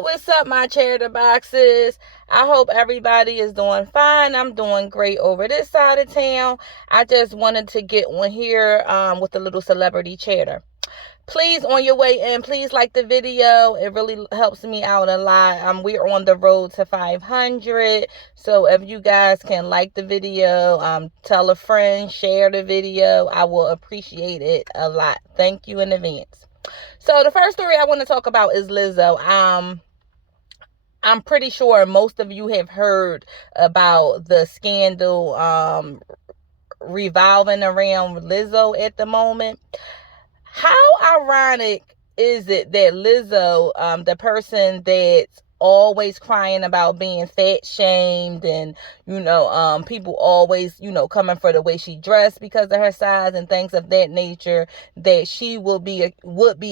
What's up, my charity boxes? I hope everybody is doing fine. I'm doing great over this side of town. I just wanted to get on here with a little celebrity chatter. Please, on your way in, please like the video. It really helps me out a lot. We're on the road to 500. So if you guys can like the video, tell a friend, share the video, I will appreciate it a lot. Thank you in advance. So the first story I want to talk about is Lizzo. I'm pretty sure most of you have heard about the scandal revolving around Lizzo at the moment. How ironic is it that Lizzo, the person that's always crying about being fat shamed and people always coming for the way she dressed because of her size and things of that nature, that she would be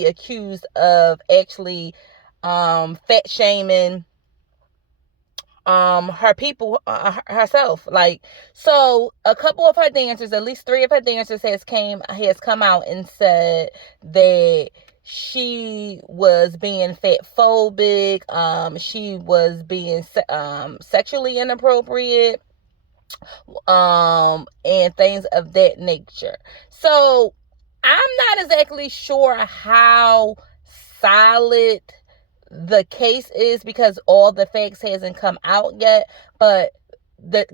accused of actually fat shaming her people, herself. So a couple of her dancers, at least 3 of her dancers has come out and said that she was being fat phobic, she was being sexually inappropriate, and things of that nature. So I'm not exactly sure how solid the case is because all the facts hasn't come out yet, but the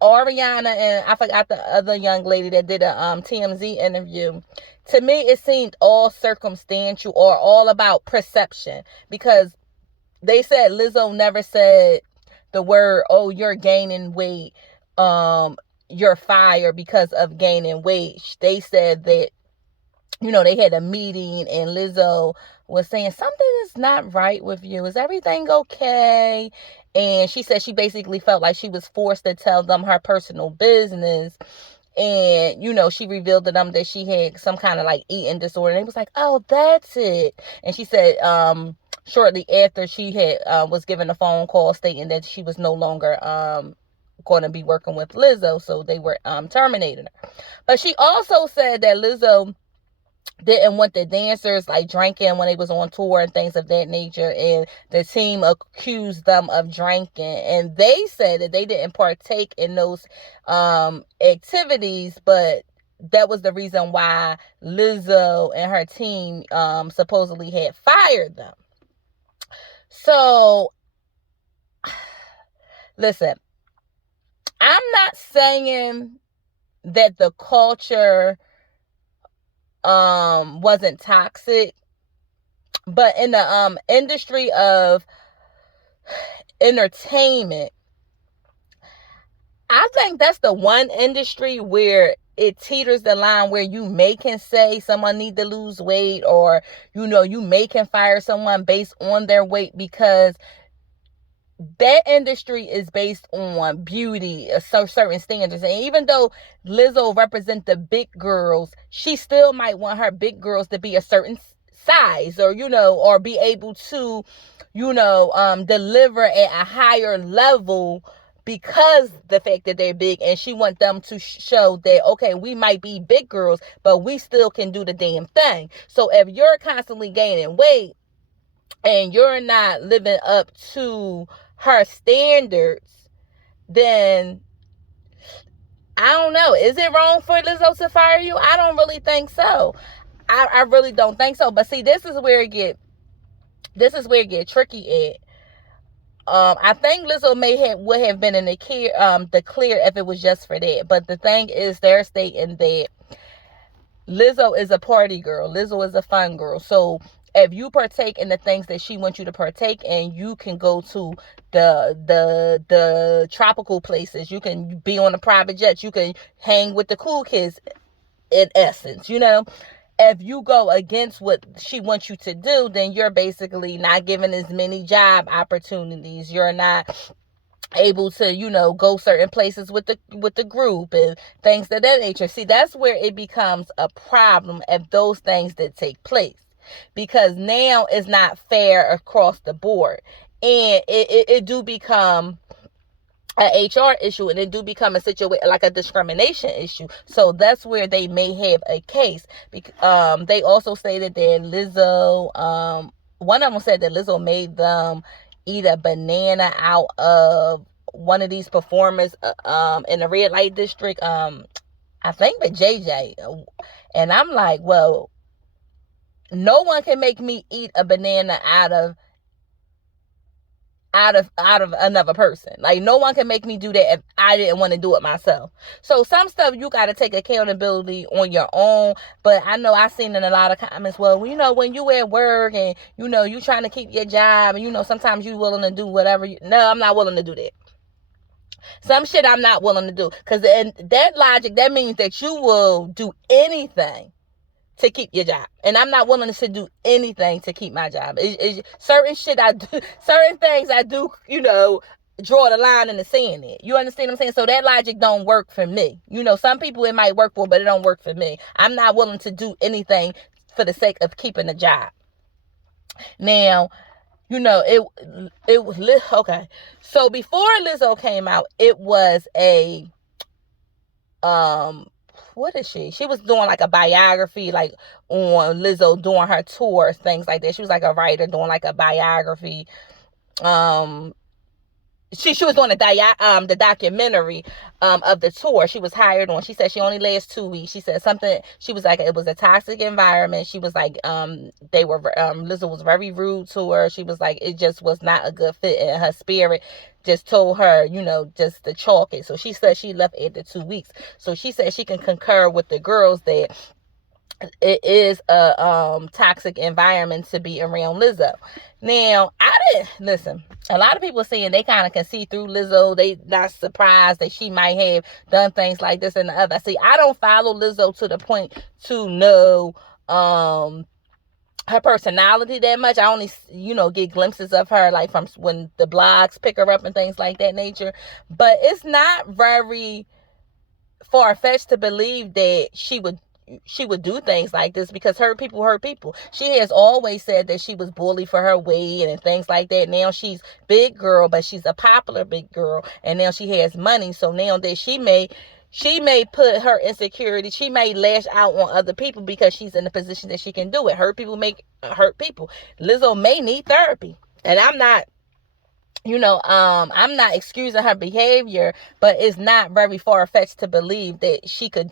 Ariana and I forgot the other young lady that did a TMZ interview, to me it seemed all circumstantial or all about perception, because they said Lizzo never said the word, oh, you're gaining weight, you're fired because of gaining weight. They said that they had a meeting and Lizzo was saying something is not right with you. Is everything okay? And she said she basically felt like she was forced to tell them her personal business. And, she revealed to them that she had some kind of eating disorder. And it was like, oh, that's it. And she said, shortly after she had was given a phone call stating that she was no longer going to be working with Lizzo. So they were terminating her. But she also said that Lizzo didn't want the dancers drinking when they was on tour and things of that nature, and the team accused them of drinking, and they said that they didn't partake in those activities, but that was the reason why Lizzo and her team supposedly had fired them. So listen, I'm not saying that the culture wasn't toxic, but in the industry of entertainment, I think that's the one industry where it teeters the line where you can say someone need to lose weight, or you can fire someone based on their weight, because that industry is based on beauty, certain standards. And even though Lizzo represents the big girls, she still might want her big girls to be a certain size, or or be able to deliver at a higher level, because the fact that they're big, and she want them to show that, okay, we might be big girls, but we still can do the damn thing. So if you're constantly gaining weight and you're not living up to her standards, then I don't know. Is it wrong for Lizzo to fire you? I don't really think so. I really don't think so. But see, this is where it get tricky at. I think Lizzo would have been in the clear if it was just for that. But the thing is, they're stating that Lizzo is a party girl. Lizzo is a fun girl. So if you partake in the things that she wants you to partake in, you can go to the tropical places. You can be on a private jet. You can hang with the cool kids, in essence. If you go against what she wants you to do, then you're basically not given as many job opportunities. You're not able to, go certain places with the group and things of that nature. See, that's where it becomes a problem if those things that take place, because now it's not fair across the board, and it do become an HR issue, and it do become a situation like a discrimination issue. So that's where they may have a case. They also stated that Lizzo, one of them said that Lizzo made them eat a banana out of one of these performers in the red light district. I think the JJ. And I'm like, well, no one can make me eat a banana out of another person. Like, no one can make me do that if I didn't want to do it myself. So some stuff you got to take accountability on your own. But I know I've seen in a lot of comments, well, when you at work and you trying to keep your job, and sometimes you willing to do whatever. No, I'm not willing to do that. Some shit I'm not willing to do, because in that logic, that means that you will do anything to keep your job, and I'm not willing to do anything to keep my job. It's certain shit I do, certain things I do, draw the line in the sand. You understand what I'm saying? So that logic don't work for me. Some people it might work for, but it don't work for me. I'm not willing to do anything for the sake of keeping a job. Now, it was okay. So before Lizzo came out, it was a what is she? She was doing like a biography, like on Lizzo doing her tours, things like that. She was like a writer doing like a biography. She was doing the documentary of the tour. She was hired on. She said she only lasts 2 weeks. She said something. She was like, it was a toxic environment. She was like, Lizzo was very rude to her. She was like, it just was not a good fit, and her spirit just told her, just to chalk it. So she said she left after 2 weeks. So she said she can concur with the girls that it is a toxic environment to be around Lizzo. Now, I didn't listen. A lot of people saying they kind of can see through Lizzo. They not surprised that she might have done things like this and the other. See, I don't follow Lizzo to the point to know her personality that much. I only get glimpses of her like from when the blogs pick her up and things like that nature. But it's not very far-fetched to believe that she would do things like this, because hurt people hurt people. She has always said that she was bullied for her weight and things like that. Now she's big girl, but she's a popular big girl, and now she has money. So now that she may put her insecurity, she may lash out on other people because she's in a position that she can do it. Hurt people make hurt people. Lizzo may need therapy, and I'm not excusing her behavior, but it's not very far-fetched to believe that she could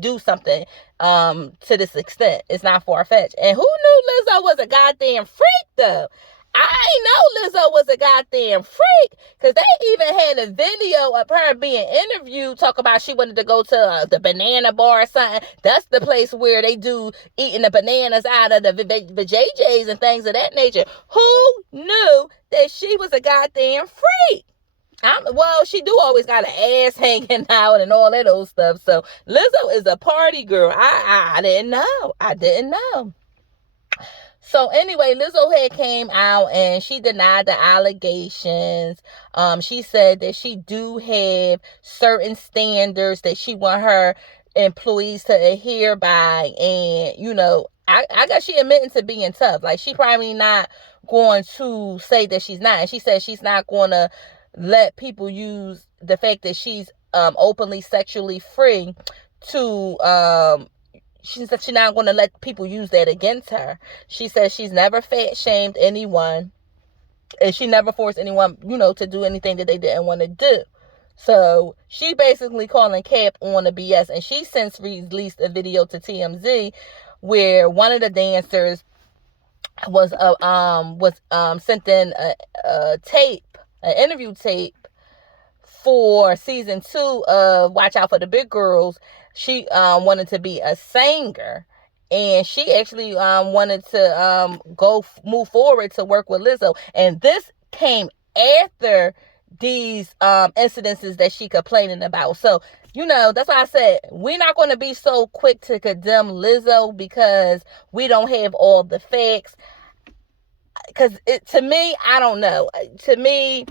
do something to this extent. It's not far-fetched. And who knew Lizzo was a goddamn freak though? I know Lizzo was a goddamn freak, because they even had a video of her being interviewed, talk about she wanted to go to the banana bar or something. That's the place where they do eating the bananas out of the JJs and things of that nature. Who knew that she was a goddamn freak? Well, she do always got an ass hanging out and all that old stuff. So Lizzo is a party girl. I didn't know. I didn't know. So anyway, Lizzo had came out and she denied the allegations. She said that she do have certain standards that she want her employees to adhere by. And, I guess she admitting to being tough. Like, she probably not going to say that she's not. And she said she's not going to let people use the fact that she's openly sexually free to she said she's not going to let people use that against her. She says she's never fat shamed anyone, and she never forced anyone, to do anything that they didn't want to do. So she basically calling cap on the BS, and she since released a video to TMZ where one of the dancers was sent in a tape, an interview tape for season 2 of Watch Out for the Big Girls. She wanted to be a singer, and she actually wanted to move forward to work with Lizzo. And this came after these incidences that she complaining about. So, that's why I said we're not going to be so quick to condemn Lizzo because we don't have all the facts. Because to me, I don't know. To me,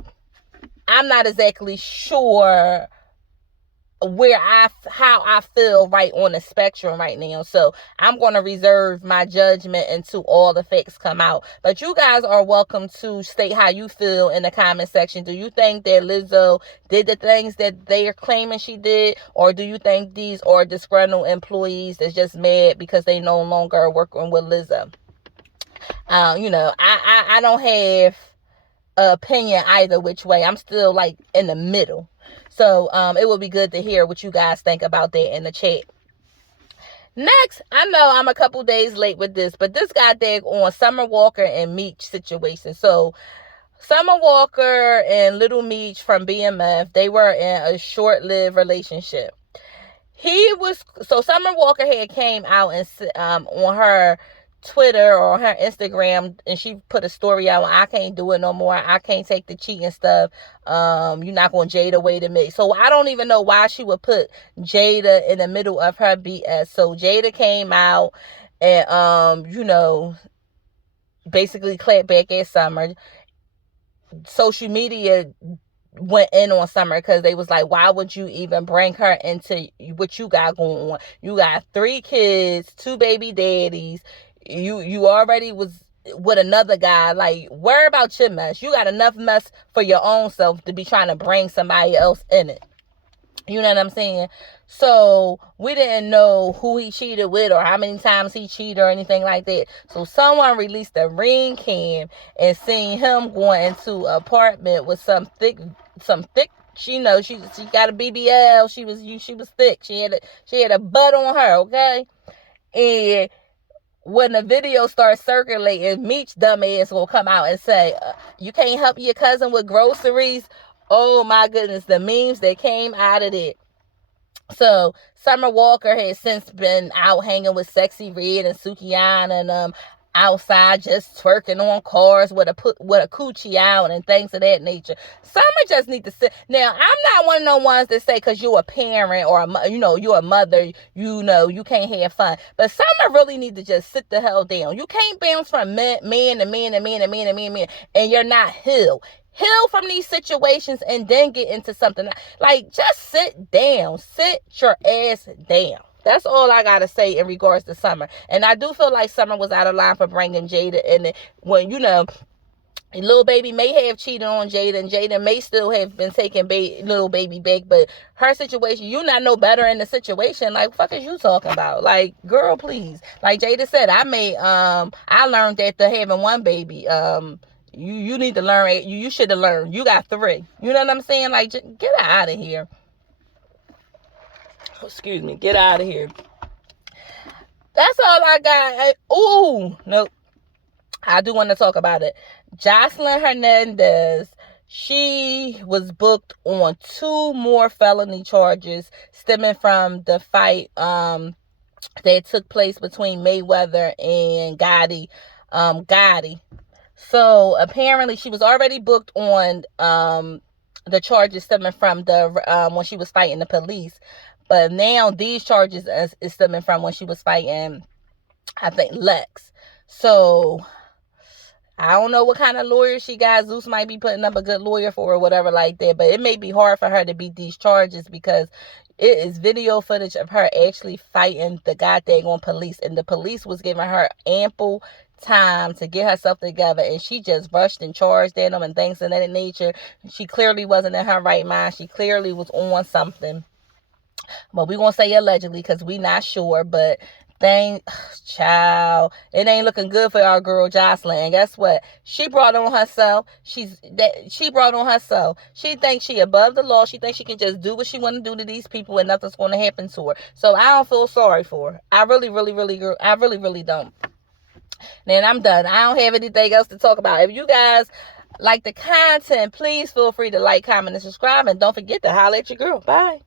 I'm not exactly sure how I feel right on the spectrum right now. So I'm going to reserve my judgment until all the facts come out. But you guys are welcome to state how you feel in the comment section. Do you think that Lizzo did the things that they are claiming she did? Or do you think these are disgruntled employees that's just mad because they no longer are working with Lizzo? I don't have an opinion either which way. I'm still like in the middle. So it would be good to hear what you guys think about that in the chat. Next, I know I'm a couple days late with this, but this got dag on Summer Walker and Meech situation. So Summer Walker and Little Meech from BMF, they were in a short-lived relationship. Summer Walker had came out and on her Twitter or her Instagram, and she put a story out, I can't do it no more, I can't take the cheating stuff, you're not going to Jada way to me. So I don't even know why she would put Jada in the middle of her BS. So Jada came out and basically clapped back at Summer. Social media went in on Summer because they was like, why would you even bring her into what you got going on? You got 3 kids, 2 baby daddies. You already was with another guy. Like, worry about your mess. You got enough mess for your own self to be trying to bring somebody else in it. You know what I'm saying? So we didn't know who he cheated with or how many times he cheated or anything like that. So someone released a ring cam and seen him going into an apartment with some thick. She got a BBL. She was thick. She had a butt on her. Okay, and when the video starts circulating, Meech dumbass will come out and say, you can't help your cousin with groceries. Oh my goodness, the memes that came out of it. So Summer Walker has since been out hanging with Sexy Red and Sukiyana and outside just twerking on cars with a coochie out and things of that nature. Summer just need to sit. Now, I'm not one of the ones that say because you're a parent or you're a mother, you can't have fun. But Summer really need to just sit the hell down. You can't bounce from man to man and you're not healed from these situations and then get into something. Like, just sit down. Sit your ass down. That's all I got to say in regards to Summer. And I do feel like Summer was out of line for bringing Jada in. When, Lil Baby may have cheated on Jada, and Jada may still have been taking Lil Baby back, but her situation, you not know better in the situation. Like, fuck is you talking about? Like, girl, please. Like Jada said, I learned that to having one baby, you need to learn. You should have learned. You got 3. You know what I'm saying? Like, just get out of here. Excuse me. Get out of here. That's all I got. Nope. I do want to talk about it. Joseline Hernandez, she was booked on 2 more felony charges stemming from the fight that took place between Mayweather and Gotti. So apparently she was already booked on the charges stemming from the when she was fighting the police. But now these charges is stemming from when she was fighting, I think, Lex. So I don't know what kind of lawyer she got. Zeus might be putting up a good lawyer for her or whatever like that. But it may be hard for her to beat these charges because it is video footage of her actually fighting the goddamn police. And the police was giving her ample time to get herself together. And she just rushed and charged at them and things of that nature. She clearly wasn't in her right mind. She clearly was on something. But we gonna say allegedly because we not sure. But child, it ain't looking good for our girl Joseline. And guess what? She brought on herself. She brought on herself. She thinks she above the law. She thinks she can just do what she want to do to these people and nothing's going to happen to her. So I don't feel sorry for her. I really don't. Then I'm done. I don't have anything else to talk about. If you guys like the content, please feel free to like, comment, and subscribe. And don't forget to holler at your girl. Bye.